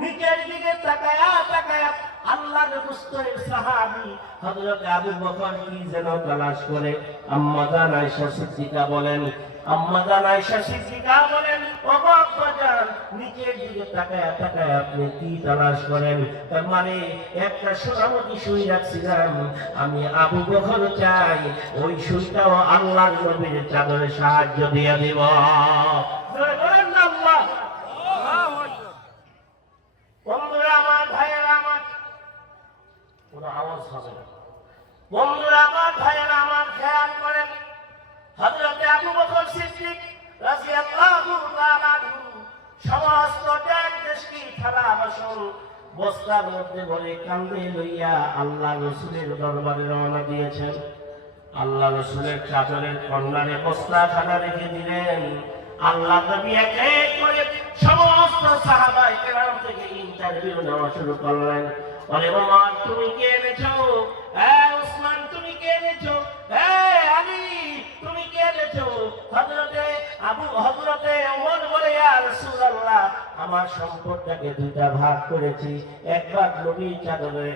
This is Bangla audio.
নিচের দিকে তাকায়া তাকায়া আল্লাহর রাসূলের সাহাবী হযরত আবু বকর কি যেন তালাশ করে। আম্মা জান আয়েশা সিদ্দিকা বলেন, আম্মা জান আয়েশা সিদ্দিকা বলেন, ও বাবাজান, নিচের দিকে তাকায়া তাকায়া আপনি কি তালাশ করেন? তার মানে একটা সোনামতি সুই রাখছিলাম, আমি আবু বকর চাই ওই সুইটাও আল্লাহর নবীর চাদরে সাহায্য দিয়ে দিব। বলেন না আল্লাহ। বন্ধুরা আমার, ভাইয়েরা আমার, কোনো আওয়াজ হবে না। বন্ধুরা আমার, ভাইয়েরা আমার, খেয়াল করেন হযরত আবু বকর সিদ্দিক রাদিয়াল্লাহু তাআলা সমস্ত দেশকে থালা বাসন বস্তার মধ্যে ভরে কাঁধে লইয়া আল্লাহ রাসূলের দরবারে রওনা দিয়েছেন। আল্লাহ রাসূলের চাদরের কর্নারে বস্তাখানা রেখে দিলেন। আল্লাহ নবী এক এক করে সমস্ত সাহাবায়ে কেরাম থেকে ইন্টারভিউ নেওয়া শুরু করলেন। বলে, ওমর তুমি কে এনেছো? উসমান তুমি কে এনেছো? আলী তুমি কে এনেছো? হযরতে ওমর বলে, ইয়া রাসূলুল্লাহ, আমার সম্পদটাকে দুইটা ভাগ করেছি, এক ভাগ নবীর চাদরে